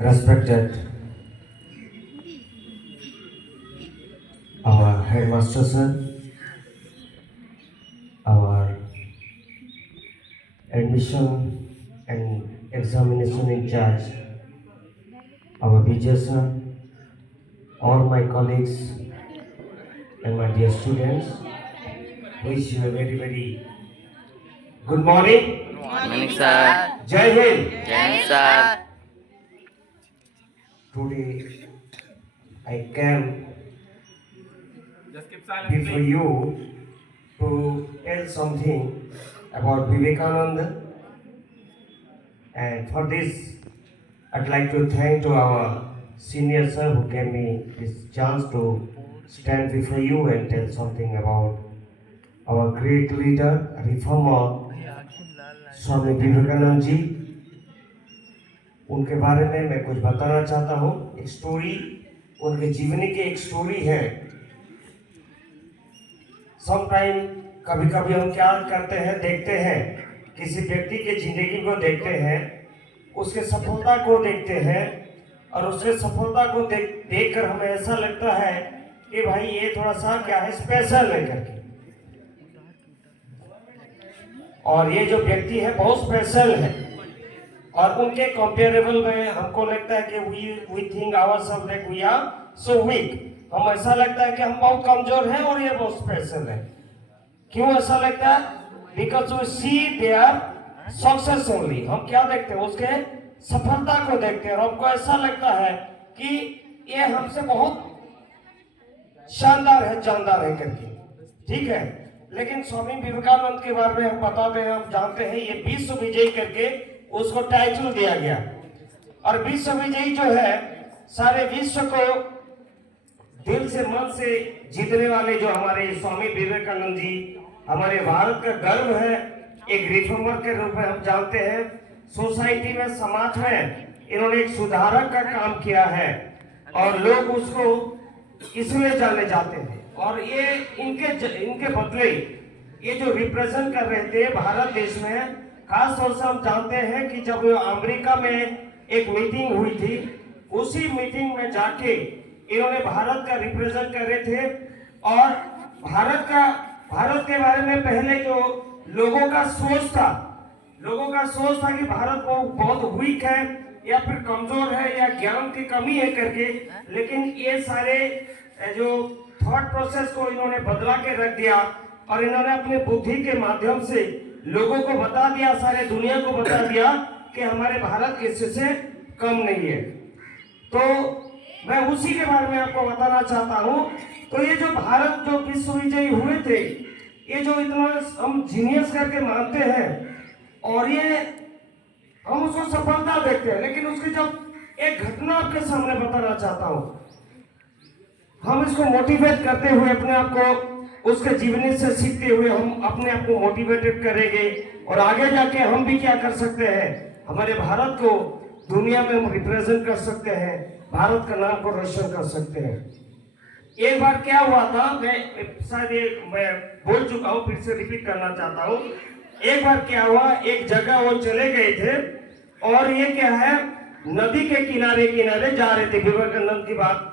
respected our headmaster sir, our admission and examination in charge, our Vijay sir, all my colleagues and my dear students, wish you a very good morning. Morning, sir. Jai Hind. Jai sir. Today I came before you to tell something about Vivekananda, and for this I'd like to thank to our senior sir who gave me this chance to stand before you and tell something about our great leader, reformer Swami Vivekananda ji. उनके बारे में मैं कुछ बताना चाहता हूँ। एक story, उनके जीवनी की एक स्टोरी है। समटाइम कभी-कभी हम क्या करते हैं, देखते हैं किसी व्यक्ति के जिंदगी को देखते हैं, उसके सफलता को देखते हैं और उसके सफलता को देखकर हमें ऐसा लगता है कि भाई ये थोड़ा सा क्या है, स्पेशल है करके। और ये जो व्यक्ति है बहुत स्पेशल है और उनके कंपेरेबल में हमको लगता है कि we think ourselves that we are so weak. हम ऐसा लगता है कि हम बहुत कमजोर हैं और ये बहुत स्पेशल है। क्यों ऐसा लगता है? Because we see their success only. हम क्या देखते हैं? उसके सफलता को देखते हैं और हमको ऐसा लगता है कि ये हमसे बहुत शानदार है, जानदार है करके। ठीक है, लेकिन स्वामी विवेकानंद के बारे में हम बताते हैं, हम जानते हैं ये विश्व विजयी करके उसको टाइटल दिया गया। और विश्व विजयी जो है, सारे विश्व को दिल से मन से जीतने वाले जो हमारे स्वामी विवेकानंद जी हमारे भारत का गर्व है। एक रिफॉर्मर के रूप में हम जानते हैं, सोसाइटी में, समाज में इन्होंने एक सुधारक का काम किया है और लोग उसको इसलिए जाने जाते हैं। और ये इनके बदले ये जो रिप्रेजेंट कर रहे थे भारत देश में, खास तौर से हम जानते हैं कि जब अमेरिका में एक मीटिंग हुई थी, उसी मीटिंग में जाके इन्होंने भारत का रिप्रेजेंट कर रहे थे और भारत के बारे में पहले जो लोगों का सोच था कि भारत बहुत वीक है या फिर कमजोर है या ज्ञान की कमी है करके। लेकिन ये सारे जो थॉट प्रोसेस को इन्होंने बदला के रख दिया और इन्होंने अपने बुद्धि के माध्यम से लोगों को बता दिया, सारे दुनिया को बता दिया कि हमारे भारत किसी से कम नहीं है। तो मैं उसी के बारे में आपको बताना चाहता हूं। तो ये जो भारत जो विश्व विजयी हुए थे, ये जो इतना हम जीनियस करके मानते हैं और ये हम उसको सफलता देखते हैं, लेकिन उसकी जब एक घटना आपके सामने बताना चाहता हूं, हम इसको मोटिवेट करते हुए अपने आप को उसके जीवनी से सीखते हुए हम अपने आप को मोटिवेटेड करेंगे और आगे जाके हम भी क्या कर सकते हैं, हमारे भारत को दुनिया में हम रिप्रेजेंट कर सकते हैं, भारत का नाम को रोशन कर सकते हैं। एक बार क्या हुआ था, मैं बोल चुका हूँ, फिर से रिपीट करना चाहता हूँ। एक बार क्या हुआ, एक जगह वो चले गए थे और ये क्या है, नदी के किनारे जा रहे थे। विवेकानंद की बात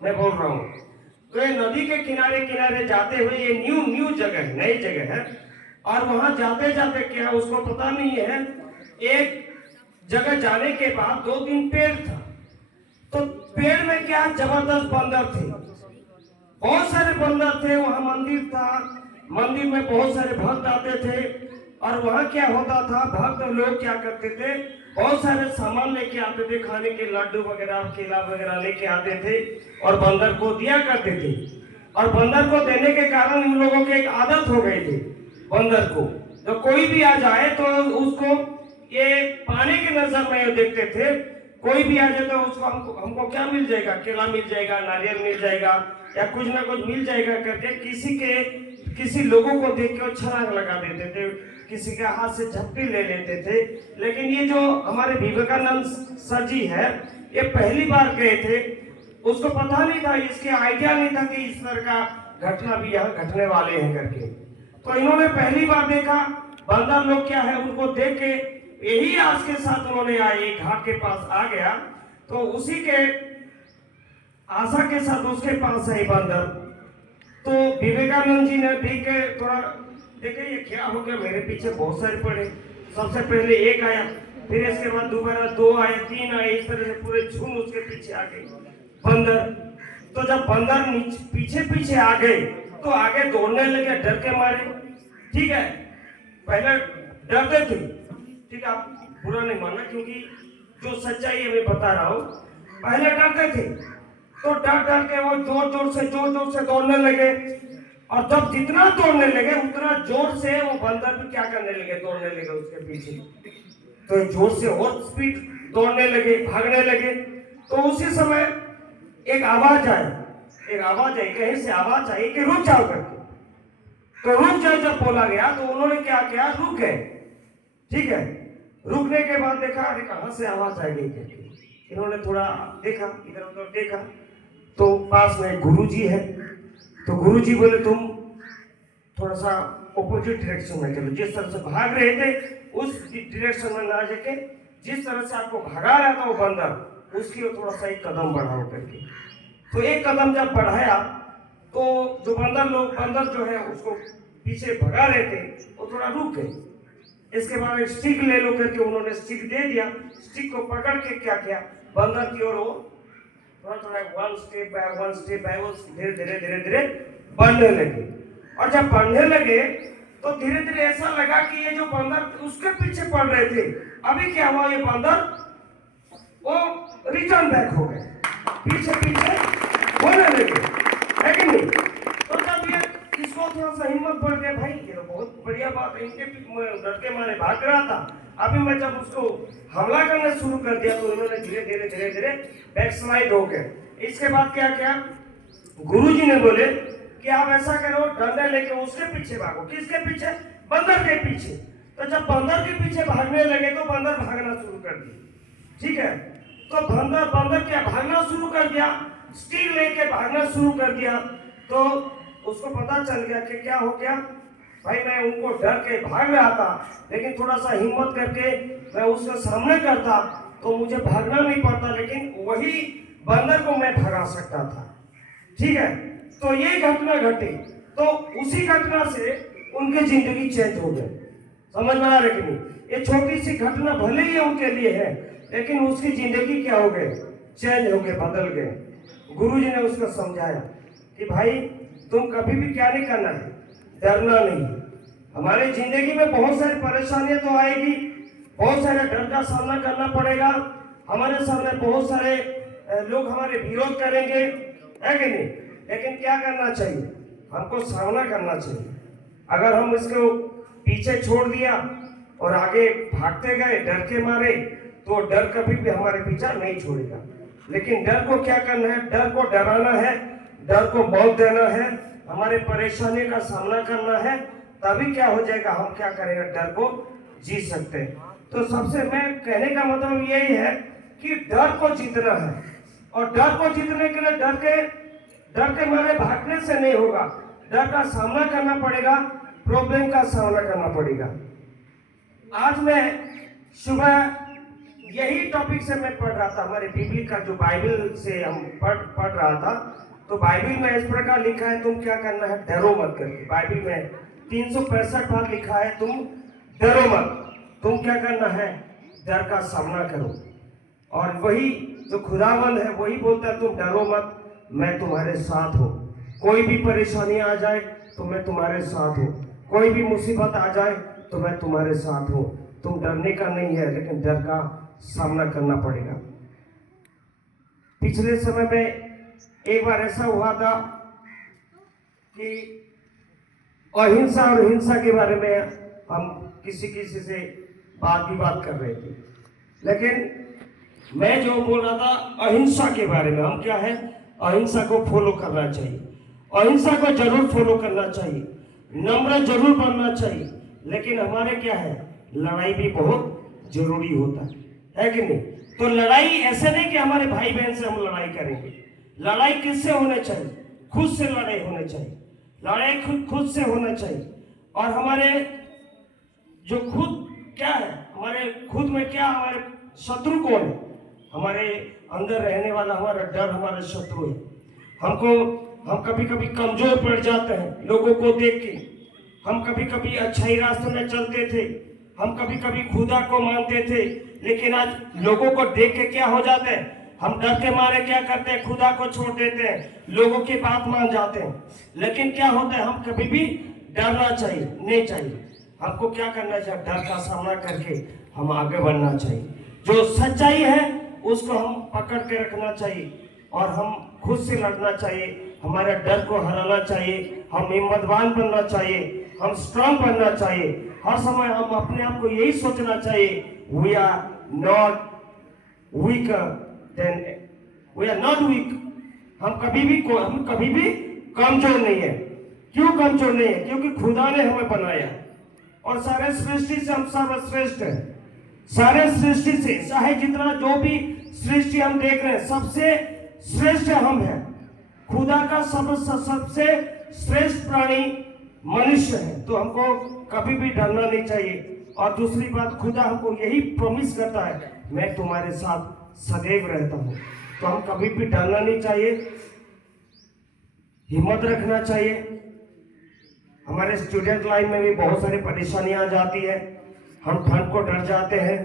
मैं बोल रहा हूँ। तो ये नदी के किनारे जाते हुए, ये न्यू जगह है, नई जगह है और वहां जाते जाते क्या उसको पता नहीं है, एक जगह जाने के बाद 2-3 पेड़ था। तो पेड़ में क्या जबरदस्त बंदर थे, बहुत सारे बंदर थे। वहां मंदिर था, मंदिर में बहुत सारे भक्त आते थे और वहां क्या होता था, भक्त लोग क्या करते थे, बहुत सारे सामान लेके आते थे, खाने के लड्डू वगैरह, केला वगैरह लेके आते थे और बंदर को दिया करते थे। और बंदर को देने के कारण इन लोगों की एक आदत हो गई थी, बंदर को तो कोई भी आ जाए तो उसको ये पाने के नजर में देखते थे। कोई भी आ जाए तो उसको हमको क्या मिल जाएगा, केला मिल जाएगा, नारियल मिल जाएगा या कुछ ना कुछ मिल जाएगा करके किसी लोगों को देख के छलांग लगा देते थे, किसी के हाथ से झपटी ले लेते थे। लेकिन ये जो हमारे विवेकानंद सर जी है, ये पहली बार गए थे, उसको पता नहीं था, इसके आइडिया नहीं था कि इस तरह का घटना भी यहाँ घटने वाले हैं करके। तो इन्होंने पहली बार देखा, बंदर लोग क्या है उनको देख के यही आस के साथ उन्होंने आए, घाट के पास आ गया तो उसी के आशा के साथ उसके पास आई बंदर। तो विवेकानंद जी ने भी के थोड़ा देखे ये क्या हो गया, मेरे पीछे बहुत सारे पड़े। सबसे पहले एक आया, फिर इसके बाद दोबारा 2 आए, 3 आए, इस तरह से पूरे झुंड उसके पीछे आ गए बंदर। तो जब बंदर पीछे पीछे आ गए तो आगे दौड़ने लगे डर के मारे। ठीक है, पहले डरते थे, ठीक है, आप बुरा नहीं मानना क्योंकि जो सच्चाई है मैं बता रहा हूँ। पहले डरते थे तो डर डर के वो जोर जोर से दौड़ने लगे, और जब जितना दौड़ने लगे उतना जोर से वो बंदर भी क्या करने लगे, दौड़ने लगे उसके पीछे। तो जोर से और स्पीड दौड़ने लगे, भागने लगे। तो उसी समय एक आवाज आई, कहीं से आवाज आई कि रुक जाओ करके। तो रुक जाओ जब बोला गया तो उन्होंने क्या किया, रुक गए। ठीक है, रुकने के बाद देखा अरे कहां से आवाज आ गई करके। इन्होंने थोड़ा देखा, इधर उधर देखा, तो पास में गुरुजी है। तो गुरुजी बोले तुम थोड़ा सा ऑपोजिट डायरेक्शन में चलो, जिस तरह से भाग रहे थे उस डायरेक्शन में ना जाके जिस तरह से आपको भगा रहा था वो बंदर, उसकी ओर थोड़ा सा एक कदम बढ़ाओ करके। तो एक कदम जब बढ़ाया तो जो बंदर जो है उसको पीछे भगा रहे थे वो थोड़ा रुक गए। इसके बाद एक स्टिक ले लो करके उन्होंने स्टिक दे दिया। स्टिक को पकड़ के क्या किया, बंदर की ओर वो थोड़ा थोड़ा वन स्टेप बाय वो धीरे बढ़ने लगे। और जब बढ़ने लगे तो धीरे धीरे ऐसा लगा कि ये जो बंदर उसके पीछे पड़ रहे थे, अभी क्या हुआ, ये बंदर वो रिटर्न बैक हो गए, पीछे होने लगे, है कि नहीं। तो जब ये इसको थोड़ा सा हिम्मत बढ़ गया, भाई ये तो बहुत बढ़िया बात है, इनके डर के मारे भाग रहा था, अभी मैं जब उसको हमला करना शुरू कर दिया तो इन्होंने धीरे बैक स्लाइड हो गए। इसके बाद क्या किया, गुरुजी ने बोले कि आप ऐसा करो, डंडा लेके उसके पीछे भागो। किसके पीछे, बंदर के पीछे। तो जब बंदर के पीछे भागने लगे तो बंदर भागना शुरू कर दिया। ठीक है, तो बंदर क्या भागना शुरू कर दिया, स्टिक लेके भागना शुरू कर दिया। तो उसको पता चल गया कि क्या हो गया, भाई मैं उनको डर के भाग रहा था, लेकिन थोड़ा सा हिम्मत करके मैं उसका सामने करता तो मुझे भागना नहीं पड़ता, लेकिन वही बंदर को मैं भगा सकता था। ठीक है, तो ये घटना घटी। तो उसी घटना से उनकी जिंदगी चेंज हो गई। समझ में आ रहा है कि नहीं। ये छोटी सी घटना भले ही उनके लिए है, लेकिन उसकी जिंदगी क्या हो गई, चेंज हो गए, बदल गए। गुरुजी ने उसको समझाया कि भाई तुम कभी भी क्या नहीं करना है, डरना नहीं। हमारे जिंदगी में बहुत सारी परेशानियां तो आएगी, बहुत सारे डर का सामना करना पड़ेगा, हमारे सामने बहुत सारे लोग हमारे विरोध करेंगे, है कि नहीं। लेकिन क्या करना चाहिए, हमको सामना करना चाहिए। अगर हम इसको पीछे छोड़ दिया और आगे भागते गए डर के मारे, तो डर कभी भी हमारे पीछा नहीं छोड़ेगा। लेकिन डर को क्या करना है, डर को डराना है, डर को मौत देना है, हमारे परेशानी का सामना करना है, तभी क्या हो जाएगा, हम क्या करेंगे, डर को जी सकते हैं। तो सबसे मैं कहने का मतलब यही है कि डर को जीतना है, और डर को जीतने के लिए डर के मारे भागने से नहीं होगा, डर का सामना करना पड़ेगा, प्रॉब्लम का सामना करना पड़ेगा। आज मैं सुबह यही टॉपिक से मैं पढ़ रहा था, हमारे बिबली का जो बाइबल से हम पढ़ रहा था। तो बाइबल में इस प्रकार लिखा है, तुम क्या करना है, डरो मत करके। बाइबल में 365 बार लिखा है तुम डरो मत। तुम क्या करना है, डर का सामना करो। और वही जो खुदावन है वही बोलता है तुम डरो मत, मैं तुम्हारे साथ हूँ। कोई भी परेशानी आ जाए तो मैं तुम्हारे साथ हूँ, कोई भी मुसीबत आ जाए तो मैं तुम्हारे साथ हूँ। तुम डरने का नहीं है, लेकिन डर का सामना करना पड़ेगा। पिछले समय में एक बार ऐसा हुआ था कि अहिंसा और हिंसा के बारे में हम किसी से बात कर रहे थे, लेकिन मैं जो बोल रहा था अहिंसा के बारे में, हम क्या है, अहिंसा को फॉलो करना चाहिए, अहिंसा को जरूर फॉलो करना चाहिए, नम्र जरूर बनना चाहिए। लेकिन हमारे क्या है, लड़ाई भी बहुत जरूरी होता है कि नहीं। तो लड़ाई ऐसे नहीं कि हमारे भाई बहन से हम लड़ाई करेंगे। लड़ाई किससे होने चाहिए, खुद से लड़ाई होने चाहिए, लड़ाई खुद से होना चाहिए। और हमारे जो खुद क्या है, हमारे खुद में क्या, हमारे शत्रु कौन है, हमारे अंदर रहने वाला हमारा डर हमारा शत्रु है। हम कभी कभी कमजोर पड़ जाते हैं लोगों को देख के। हम कभी कभी अच्छाई रास्ते में चलते थे, हम कभी कभी खुदा को मानते थे, लेकिन आज लोगों को देख के क्या हो जाते हैं, हम डर के मारे क्या करते हैं, खुदा को छोड़ देते हैं, लोगों की बात मान जाते हैं। लेकिन क्या होता है, हम कभी भी डरना चाहिए नहीं चाहिए। हमको क्या करना चाहिए, डर का सामना करके हम आगे बढ़ना चाहिए। जो सच्चाई है उसको हम पकड़ के रखना चाहिए और हम खुद से लड़ना चाहिए। हमारे डर को हराना चाहिए, हम हिम्मतवान बनना चाहिए, हम स्ट्रांग बनना चाहिए। हर समय हम अपने आप को यही सोचना चाहिए, वी आर नॉट वीक। हम कभी भी कमजोर नहीं है। क्यों कमजोर नहीं है? क्योंकि खुदा ने हमें बनाया और सारे सृष्टि से हम सर्वश्रेष्ठ हैं। सारे सृष्टि से, चाहे जितना जो भी सृष्टि हम देख रहे हैं, सबसे श्रेष्ठ हम हैं। खुदा का सबसे श्रेष्ठ प्राणी मनुष्य है। तो हमको कभी भी डरना नहीं चाहिए। और दूसरी बात, खुदा हमको यही प्रॉमिस करता है, मैं तुम्हारे साथ सदैव रहता हूँ। तो हम कभी भी डरना नहीं चाहिए, हिम्मत रखना चाहिए। हमारे स्टूडेंट लाइफ में भी बहुत सारी परेशानियां आ जाती है। हम ठंड को डर जाते हैं,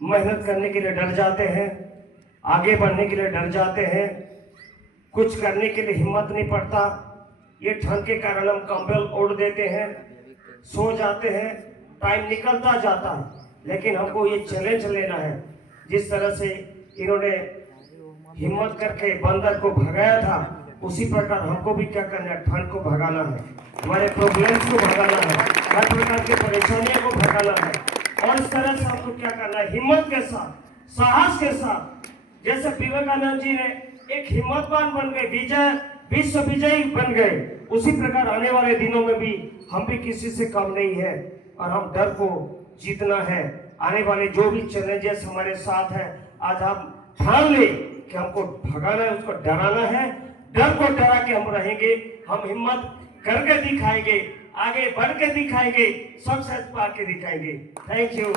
मेहनत करने के लिए डर जाते हैं, आगे बढ़ने के लिए डर जाते हैं, कुछ करने के लिए हिम्मत नहीं पड़ता। ये ठंड के कारण हम कंबल ओढ़ देते हैं, सो जाते हैं, टाइम निकलता जाता है। लेकिन हमको ये चैलेंज लेना है, जिस तरह से इन्होंने हिम्मत करके बंदर को भगाया था, उसी प्रकार हमको भी क्या करना है, ठंड को भगाना है, हमारे प्रॉब्लम्स को भगाना है, हर प्रकार की परेशानियों को भगाना है। और इस तरह से हमको क्या करना है, हिम्मत के साथ, साहस के साथ। जैसे विवेकानंद जी ने एक हिम्मतवान बन गए, विश्व विजयी बन गए, उसी प्रकार आने वाले दिनों में भी हम भी किसी से कम नहीं है और हम डर को जीतना है। आने वाले जो भी चैलेंजेस हमारे साथ है, आज हम ठान ले कि हमको भगाना है, उसको डराना है। डर को डरा के हम रहेंगे, हम हिम्मत करके दिखाएंगे, आगे बढ़ के दिखाएंगे, सब सच पा के दिखाएंगे। Thank you.